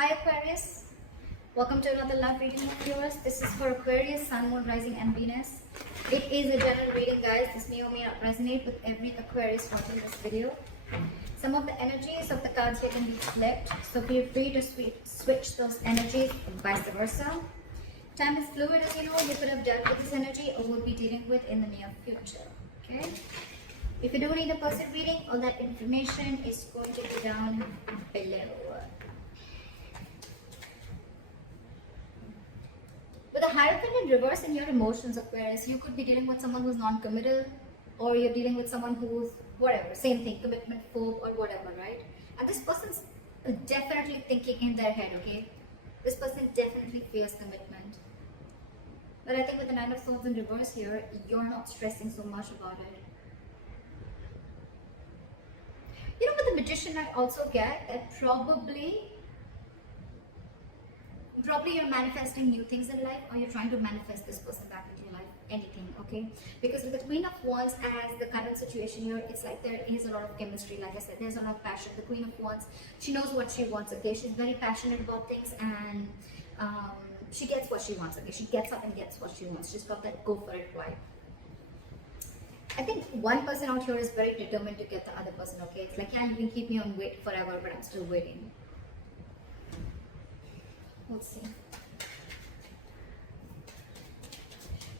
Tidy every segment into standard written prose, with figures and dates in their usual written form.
Hi Aquarius, welcome to another love reading of yours. This is for Aquarius, Sun, Moon, Rising and Venus. It is a general reading, guys. This may or may not resonate with every Aquarius watching this video. Some of the energies of the cards here can be flipped, so feel free to switch those energies and vice versa. Time is fluid, as you know. You could have dealt with this energy or will be dealing with in the near future. Okay? If you do need a personal reading, all that information is going to be down below. With a Hierophant in reverse in your emotions, Aquarius, you could be dealing with someone who's non-committal, or you're dealing with someone who's whatever, same thing, commitment phobe or whatever, right? And this person's definitely thinking in their head, okay? This person definitely fears commitment. But I think with the Nine of Swords in reverse here, you're not stressing so much about it. You know, with the Magician, I also get that probably you're manifesting new things in life, or you're trying to manifest this person back into your life, anything, okay? Because with the Queen of Wands as the current situation here, it's like there is a lot of chemistry. Like I said, there's a lot of passion. The Queen of Wands, she knows what she wants, okay? She's very passionate about things, and she gets what she wants, okay? She gets up and gets what she wants. She's got that go for it vibe. I think one person out here is very determined to get the other person, okay? It's like, yeah, you can keep me on wait forever, but I'm still waiting. Let's see.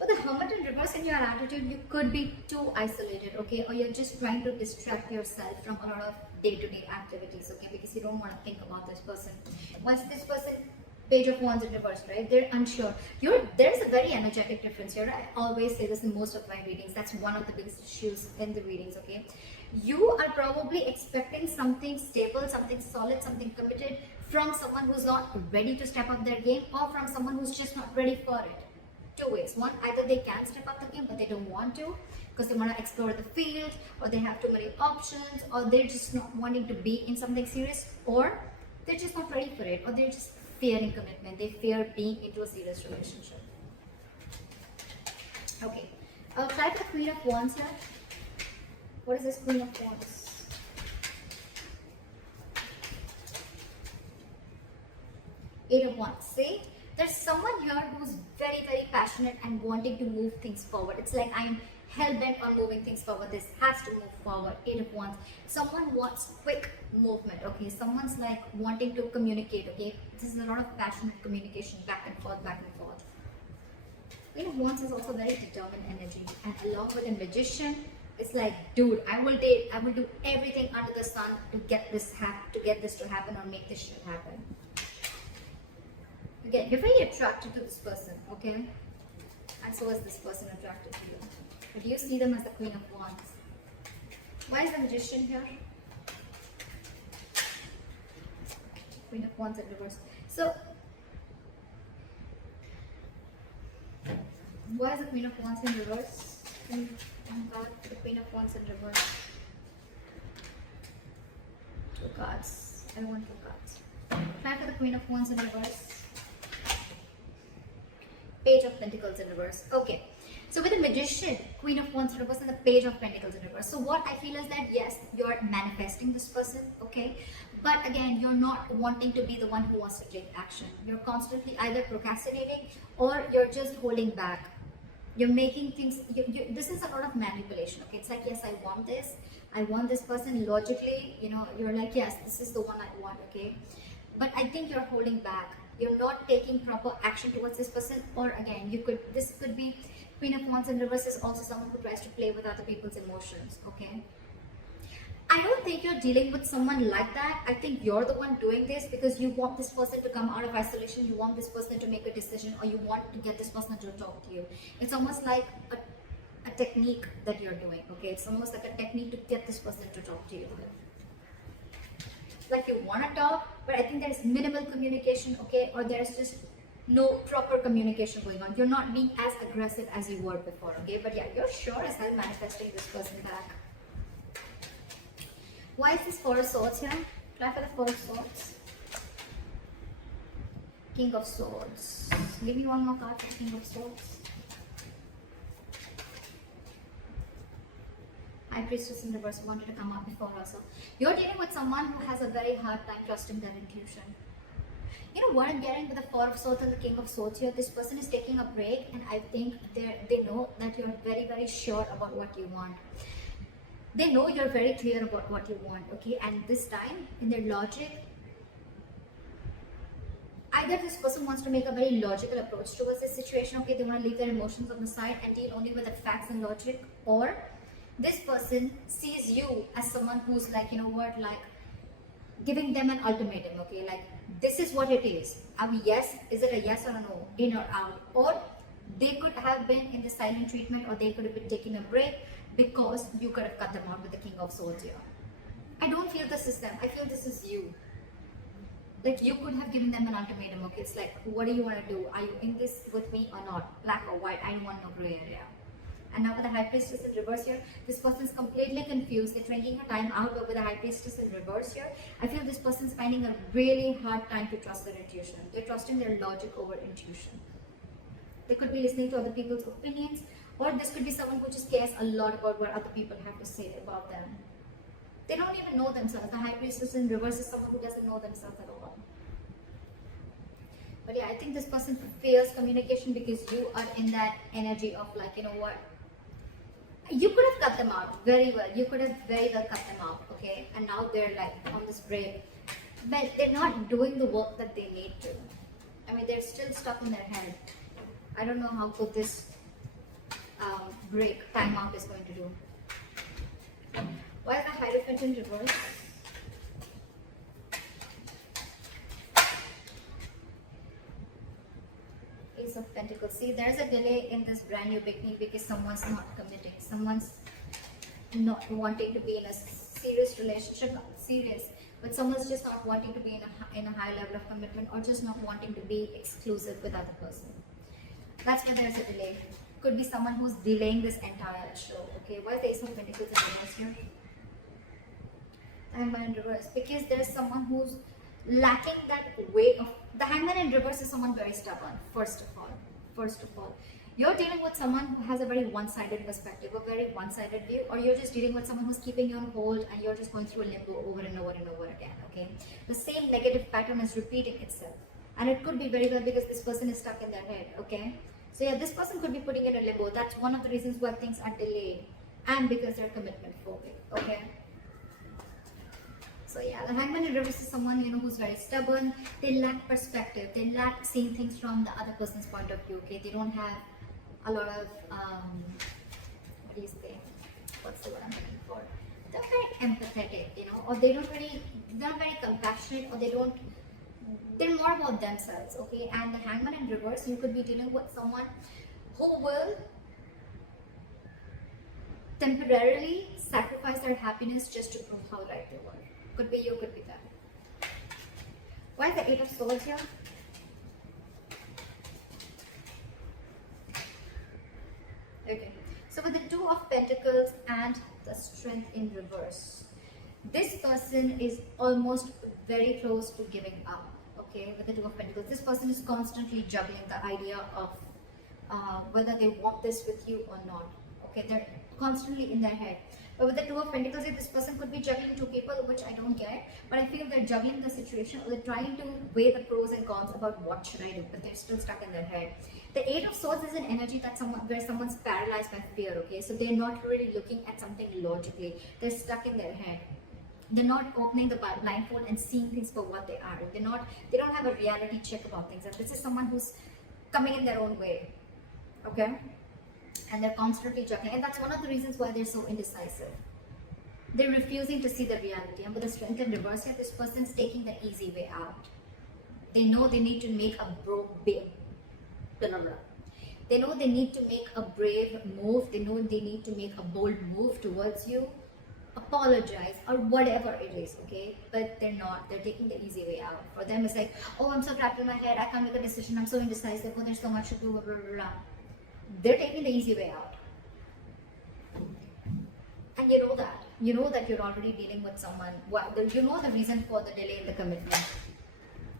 With the Hermit in reverse in your attitude, you could be too isolated, okay? Or you're just trying to distract yourself from a lot of day-to-day activities, okay? Because you don't want to think about this person. Once this person, Page of Wands in reverse, right? They're unsure. There's a very energetic difference here. I always say this in most of my readings. That's one of the biggest issues in the readings, okay? You are probably expecting something stable, something solid, something committed from someone who's not ready to step up their game, or from someone who's just not ready for it. Two ways. One, either they can step up the game, but they don't want to because they want to explore the field, or they have too many options, or they're just not wanting to be in something serious, or they're just not ready for it, or they're just fearing commitment. They fear being into a serious relationship. Okay, I'll try for the Queen of Wands here. What is this Queen of Wands? Eight of Wands. See, there's someone here who's very, very passionate and wanting to move things forward. It's like, I'm hell-bent on moving things forward. This has to move forward. Eight of Wands. Someone wants quick movement, okay? Someone's like wanting to communicate, okay? This is a lot of passionate communication, back and forth, back and forth. Queen of Wands is also very determined energy. And along with a Magician, it's like, dude, I will do everything under the sun to get this to happen, or make this shit happen. Again, you're very attracted to this person, okay? And so is this person attracted to you. But you see them as the Queen of Wands. Why is the Magician here? Queen of Wands in reverse. So, why is the Queen of Wands in reverse? Oh God, the Queen of Wands in reverse. Two cards. I want two cards. Try for the Queen of Wands in reverse. Page of Pentacles in reverse. Okay. So with the Magician, Queen of Wands in reverse, and the Page of Pentacles in reverse. So what I feel is that, yes, you're manifesting this person, okay? But again, you're not wanting to be the one who wants to take action. You're constantly either procrastinating, or you're just holding back. You're making things, this is a lot of manipulation, okay? It's like, yes, I want this person. Logically, you know, you're like, yes, this is the one I want, okay? But I think you're holding back. You're not taking proper action towards this person. Or again, this could be Queen of Wands in reverse is also someone who tries to play with other people's emotions, okay? I don't think you're dealing with someone like that. I think you're the one doing this because you want this person to come out of isolation. You want this person to make a decision, or you want to get this person to talk to you. It's almost like a technique that you're doing, okay? It's almost like a technique to get this person to talk to you. Like, you want to talk, but I think there's minimal communication, okay? Or there's just no proper communication going on. You're not being as aggressive as you were before, okay? But yeah, you're sure as hell manifesting this person back. Why is this Four of Swords here? Try for the Four of Swords. King of Swords. Give me one more card for King of Swords. High Priestess in reverse wanted to come up before also. You're dealing with someone who has a very hard time trusting their intuition. You know what I'm getting with the Four of Swords and the King of Swords here? This person is taking a break, and I think they know that you're very, very sure about what you want. They know you're very clear about what you want, okay? And this time, in their logic, either this person wants to make a very logical approach towards this situation, okay? They want to leave their emotions on the side and deal only with the facts and logic, or this person sees you as someone who's like, you know what, like giving them an ultimatum, okay? Like, this is what it is. Yes, is it a yes or a no, in or out? Or they could have been in the silent treatment, or they could have been taking a break because you could have cut them out with the King of Swords here. I don't feel this is them. I feel this is you. Like, you could have given them an ultimatum, okay? It's like, what do you want to do? Are you in this with me or not? Black or white? I don't want no gray area. And now with the High Priestess in reverse here, this person is completely confused. They're drinking her time out, but with the High Priestess in reverse here, I feel this person is finding a really hard time to trust their intuition. They're trusting their logic over intuition. They could be listening to other people's opinions, or this could be someone who just cares a lot about what other people have to say about them. They don't even know themselves. The High Priestess in reverse is someone who doesn't know themselves at all. But yeah, I think this person fears communication because you are in that energy of like, you know what? You could have cut them out very well. You could have very well cut them out, okay? And now they're like on this break. But they're not doing the work that they need to. I mean, they're still stuck in their head. I don't know how good this break, timeout is going to do. Why is the Hierophant in reverse? Ace of Pentacles. See, there's a delay in this brand new beginning because someone's not committing. Someone's not wanting to be in a serious relationship, not serious, but someone's just not wanting to be in a high level of commitment, or just not wanting to be exclusive with other person. That's why there's a delay. Could be someone who's delaying this entire show. Okay, why is the Ace of Pentacles in reverse here? Hangman in reverse, because there's someone who's lacking that way of. The Hangman in reverse is someone very stubborn. First of all, you're dealing with someone who has a very one-sided perspective, a very one-sided view, or you're just dealing with someone who's keeping you on hold and you're just going through a limbo over and over and over again. Okay, the same negative pattern is repeating itself, and it could be very well because this person is stuck in their head. Okay, so yeah, this person could be putting in a limbo. That's one of the reasons why things are delayed, and because they're commitment phobic. Okay. So yeah, the Hangman in reverse is someone, you know, who's very stubborn. They lack perspective. They lack seeing things from the other person's point of view. Okay, they don't have a lot of what do you say? What's the word I'm looking for? They're very empathetic, you know, or they're not very compassionate, or they're more about themselves. Okay, and the Hangman in reverse, you could be dealing with someone who will temporarily sacrifice their happiness just to prove how right they were. Could be you, could be them. Why is the Eight of Swords here? Okay, so with the Two of Pentacles and the Strength in reverse, this person is almost very close to giving up. Okay, with the Two of Pentacles, this person is constantly juggling the idea of whether they want this with you or not. Okay, they're constantly in their head. But with the Two of Pentacles, this person could be juggling two people, which I don't get. But I feel they're juggling the situation, or they're trying to weigh the pros and cons about what should I do, but they're still stuck in their head. The Eight of Swords is an energy that where someone's paralyzed by fear. Okay, so they're not really looking at something logically. They're stuck in their head. They're not opening the blindfold and seeing things for what they are. They don't have a reality check about things. And this is someone who's coming in their own way. Okay. And they're constantly juggling, and that's one of the reasons why they're so indecisive. They're refusing to see the reality, and with the Strength in reverse here, this person's taking the easy way out. They know they need to make a They know they need to make a brave move. They know they need to make a bold move towards you, apologize, or whatever it is, okay? But they're not. They're taking the easy way out. For them, it's like, oh, I'm so trapped in my head. I can't make a decision. I'm so indecisive. Oh, there's so much to do. Blah, blah, blah. They're taking the easy way out. And you know that. You know that you're already dealing with someone. Well, you know the reason for the delay in the commitment.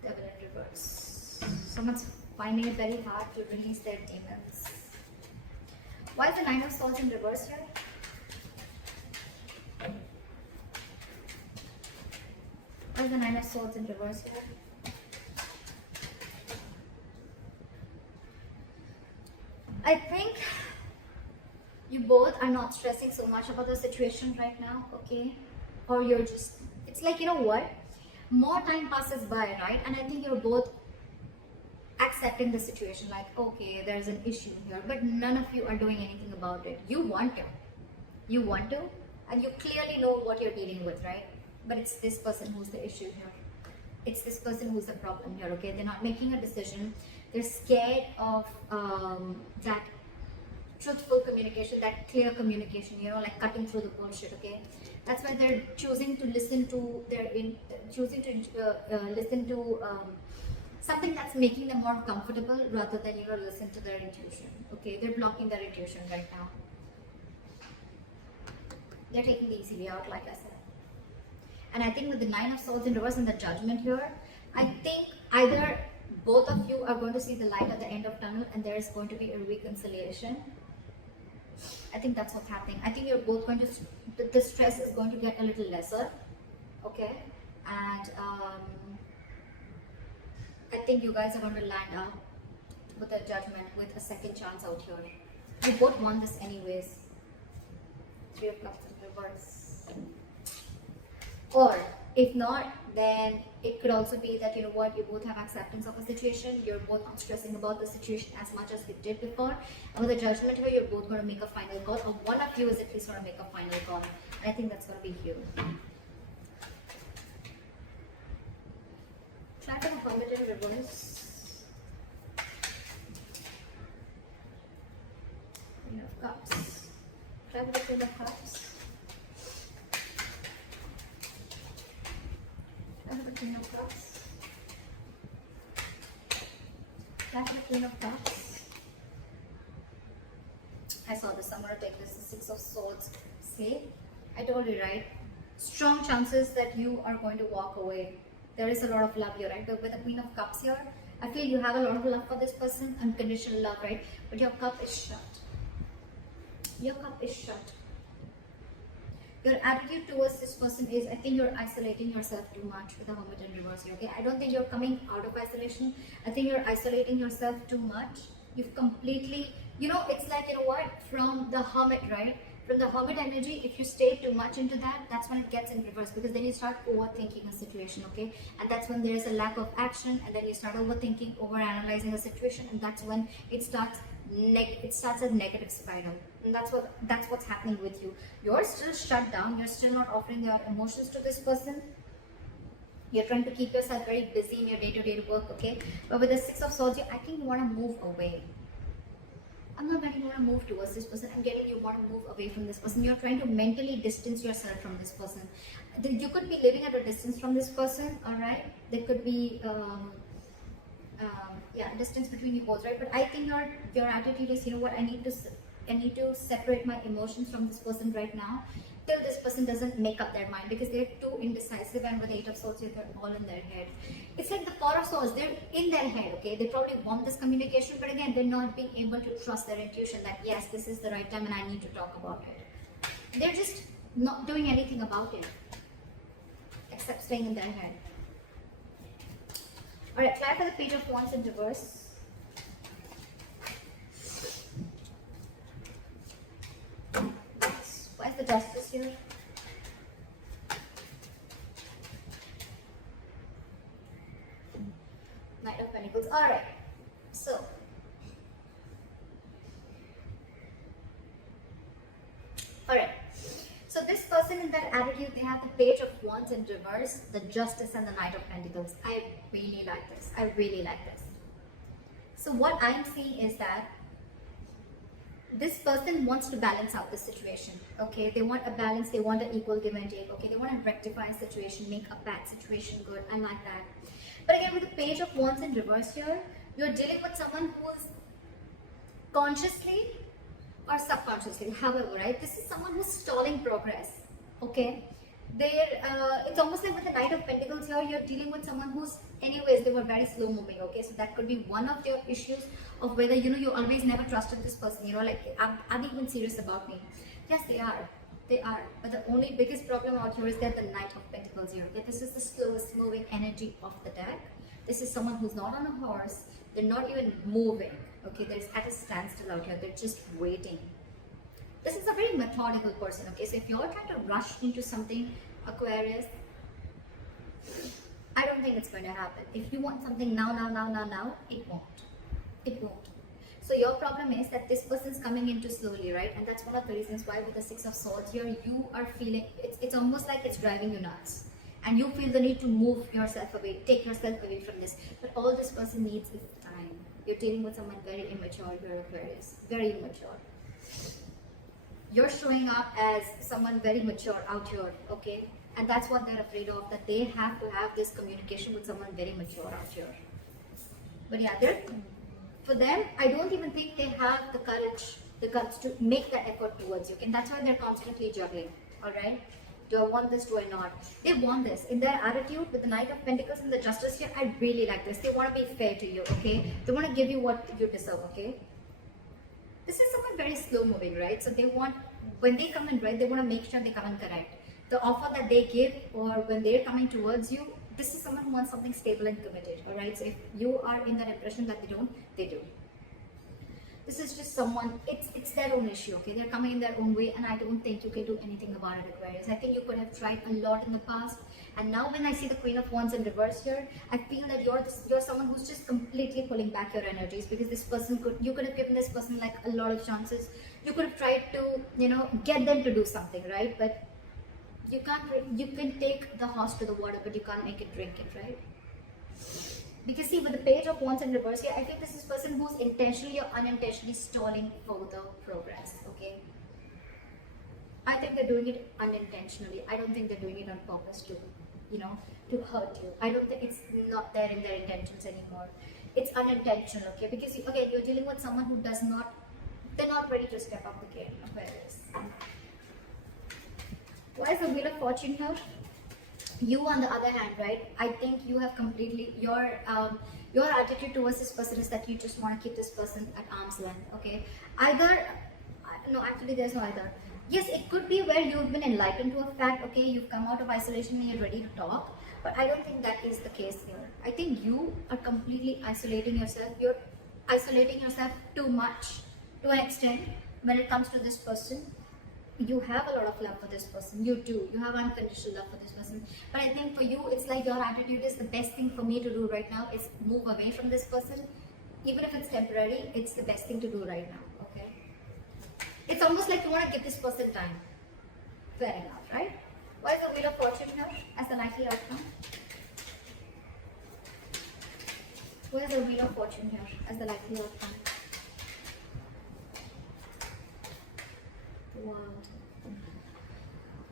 Devil in reverse. Someone's finding it very hard to release their demons. Why is the Nine of Swords in reverse here? Why is the Nine of Swords in reverse here? I think you both are not stressing so much about the situation right now, okay? Or you're just, it's like, you know what? More time passes by, right? And I think you're both accepting the situation, like, okay, there's an issue here, but none of you are doing anything about it. You want to. You want to, and you clearly know what you're dealing with, right? But it's this person who's the issue here. It's this person who's the problem here, okay? They're not making a decision. They're scared of that truthful communication, that clear communication, you know, like cutting through the bullshit, okay? That's why they're choosing to listen to listen to something that's making them more comfortable rather than, you know, listen to their intuition, okay? They're blocking their intuition right now. They're taking the easy way out, like I said. And I think with the Nine of Swords in reverse and the Judgment here, I think either both of you are going to see the light at the end of tunnel and there is going to be a reconciliation. I think that's what's happening. I think you're both going to, the stress is going to get a little lesser, okay? And I think you guys are going to land up with a Judgment, with a second chance out here. You both want this anyways. Three of Cups in reverse. Or if not, then it could also be that, you know what, you both have acceptance of a situation. You're both not stressing about the situation as much as you did before. And with the Judgment here, you're both going to make a final call, or one of you is at least going to make a final call. And I think that's going to be you. Try to come it in reverse. Queen of Cups. Try with the Queen of Cups. Try with the Queen of Cups. Try with the Queen of Cups. I saw this. I'm going to take this. The Six of Swords. See? I told you, right? Strong chances that you are going to walk away. There is a lot of love here, right? But with the Queen of Cups here, I feel you have a lot of love for this person. Unconditional love, right? But your cup is shut. Your cup is shut. Your attitude towards this person is, I think you're isolating yourself too much with the Hermit in reverse here, okay? I don't think you're coming out of isolation. I think you're isolating yourself too much. You've completely, you know, it's like, you know what, from the Hermit, right? From the Hermit energy, if you stay too much into that, that's when it gets in reverse, because then you start overthinking a situation, okay? And that's when there is a lack of action, and then you start overthinking, overanalyzing a situation, and that's when it starts a negative spiral. And that's what's happening with you. You're still shut down. You're still not offering your emotions to this person. You're trying to keep yourself very busy in your day-to-day work, okay? But with the Six of Swords, I think you want to move away. I'm not getting you want to move towards this person. I'm getting you want to move away from this person. You're trying to mentally distance yourself from this person. You could be living at a distance from this person, all right? There could be distance between you both, right? But I think your attitude is, you know what, I need to separate my emotions from this person right now till this person doesn't make up their mind, because they're too indecisive, and with the Eight of Swords, they're all in their head. It's like the Four of Swords, they're in their head, okay? They probably want this communication, but again, they're not being able to trust their intuition that yes, this is the right time and I need to talk about it. They're just not doing anything about it except staying in their head. Alright, try for the Page of Wands in reverse. Why is the Justice here? Knight of Pentacles. Alright, so this person in that attitude, they have the Page of Wands in reverse, the Justice, and the Knight of Pentacles. I really like this. I really like this. So what I'm seeing is that this person wants to balance out the situation, okay? They want a balance, they want an equal give and take, okay? They want to rectify a situation, make a bad situation good. I like that. But again, with the Page of Wands in reverse here, you're dealing with someone who is consciously or subconsciously, however, right? This is someone who's stalling progress, okay? It's almost like with the Knight of Pentacles here, you're dealing with someone who's, anyways, they were very slow moving, okay? So that could be one of your issues of whether, you know, you always never trusted this person, you know, like, are they even serious about me? Yes, they are. They are. But the only biggest problem out here is that the Knight of Pentacles here, okay? This is the slowest moving energy of the deck. This is someone who's not on a horse. They're not even moving. Okay, they're at a standstill out here. They're just waiting. This is a very methodical person. Okay, so if you're trying to rush into something, Aquarius, I don't think it's going to happen. If you want something now, it won't. It won't. So your problem is that this person's coming into slowly, right? And that's one of the reasons why with the Six of Swords here, you are feeling, it's almost like it's driving you nuts. And you feel the need to move yourself away, take yourself away from this. But all this person needs is time. You're dealing with someone very immature here, Aquarius. Very immature. You're showing up as someone very mature out here, okay? And that's what they're afraid of, that they have to have this communication with someone very mature out here. But yeah, for them, I don't even think they have the courage, the guts to make that effort towards you. And that's why they're constantly juggling, all right? Do I want this? Do I not? They want this. In their attitude with the Knight of Pentacles and the Justice here, I really like this. They want to be fair to you, okay? They want to give you what you deserve, okay? This is someone very slow moving, right? So they want, when they come in, right, they want to make sure they come in correct. The offer that they give, or when they're coming towards you, this is someone who wants something stable and committed, all right? So if you are in that impression that they don't, they do. This is just someone, it's their own issue, okay? They're coming in their own way, and I don't think you can do anything about it, Aquarius. I think you could have tried a lot in the past, and now when I see the Queen of Wands in reverse here, I feel that you're someone who's just completely pulling back your energies, because this person you could have given this person like a lot of chances. You could have tried to, you know, get them to do something, right? But you can take the horse to the water, but you can't make it drink it, right? Because see, with the Page of Wands in reverse here, I think this is a person who's intentionally or unintentionally stalling further progress, okay? I think they're doing it unintentionally. I don't think they're doing it on purpose to, you know, to hurt you. I don't think it's not there in their intentions anymore. It's unintentional, okay? Because again, you're dealing with someone who they're not ready to step up the game, Aquarius. Why is the Wheel of Fortune here? You, on the other hand, right, I think you have completely, your attitude towards this person is that you just want to keep this person at arm's length, okay? No, actually there's no either. Yes, it could be where you've been enlightened to a fact, okay, you've come out of isolation and you're ready to talk, but I don't think that is the case here. I think you are completely isolating yourself. You're isolating yourself too much, to an extent, when it comes to this person. You have a lot of love for this person, you do, you have unconditional love for this person, but I think for you, it's like your attitude is the best thing for me to do right now is move away from this person. Even if it's temporary, it's the best thing to do right now, okay? It's almost like you want to give this person time. Fair enough, right? Why is the Wheel of Fortune here as the likely outcome? Where is the Wheel of Fortune here as the likely outcome? Wow.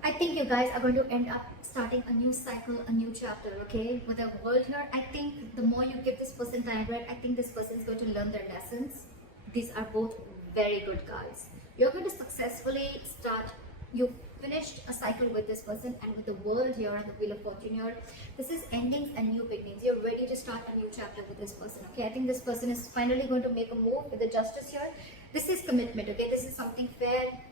I think you guys are going to end up starting a new cycle, a new chapter, okay? With the World here, I think the more you give this person time, right, I think this person is going to learn their lessons. These are both very good cards. You're going to successfully you finished a cycle with this person, and with the World here and the Wheel of Fortune here, this is endings and new beginnings. You're ready to start a new chapter with this person, okay? I think this person is finally going to make a move with the Justice here. This is commitment, okay? This is something fair,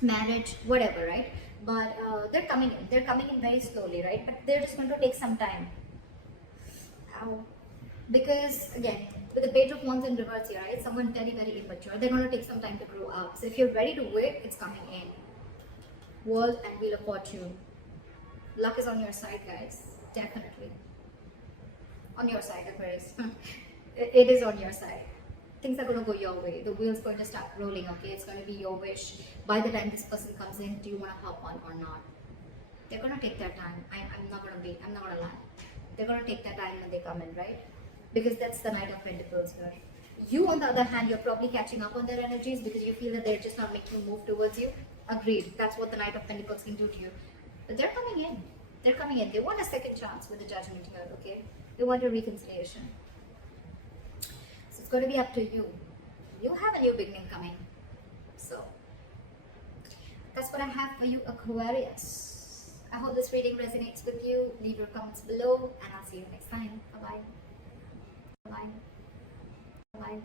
marriage, whatever, right? But they're coming in very slowly, right? But they're just going to take some time. Because again, with the Page of Wands in reverse here, right? Someone very, very immature. They're going to take some time to grow up. So if you're ready to wait, it's coming in. World and Wheel of Fortune. Luck is on your side, guys. Definitely. On your side, Aquarius. It is on your side. Things are going to go your way. The wheel's going to start rolling, okay? It's going to be your wish. By the time this person comes in, do you want to hop on or not? They're going to take their time. I'm not going to lie. They're going to take their time when they come in, right? Because that's the Knight of Pentacles here. You, on the other hand, you're probably catching up on their energies because you feel that they're just not making a move towards you. Agreed. That's what the Knight of Pentacles can do to you. But they're coming in. They're coming in. They want a second chance with the Judgment here, okay? They want a reconciliation. So it's going to be up to you. You have a new beginning coming. So that's what I have for you, Aquarius. I hope this reading resonates with you. Leave your comments below, and I'll see you next time. Bye-bye. Bye-bye. Bye-bye.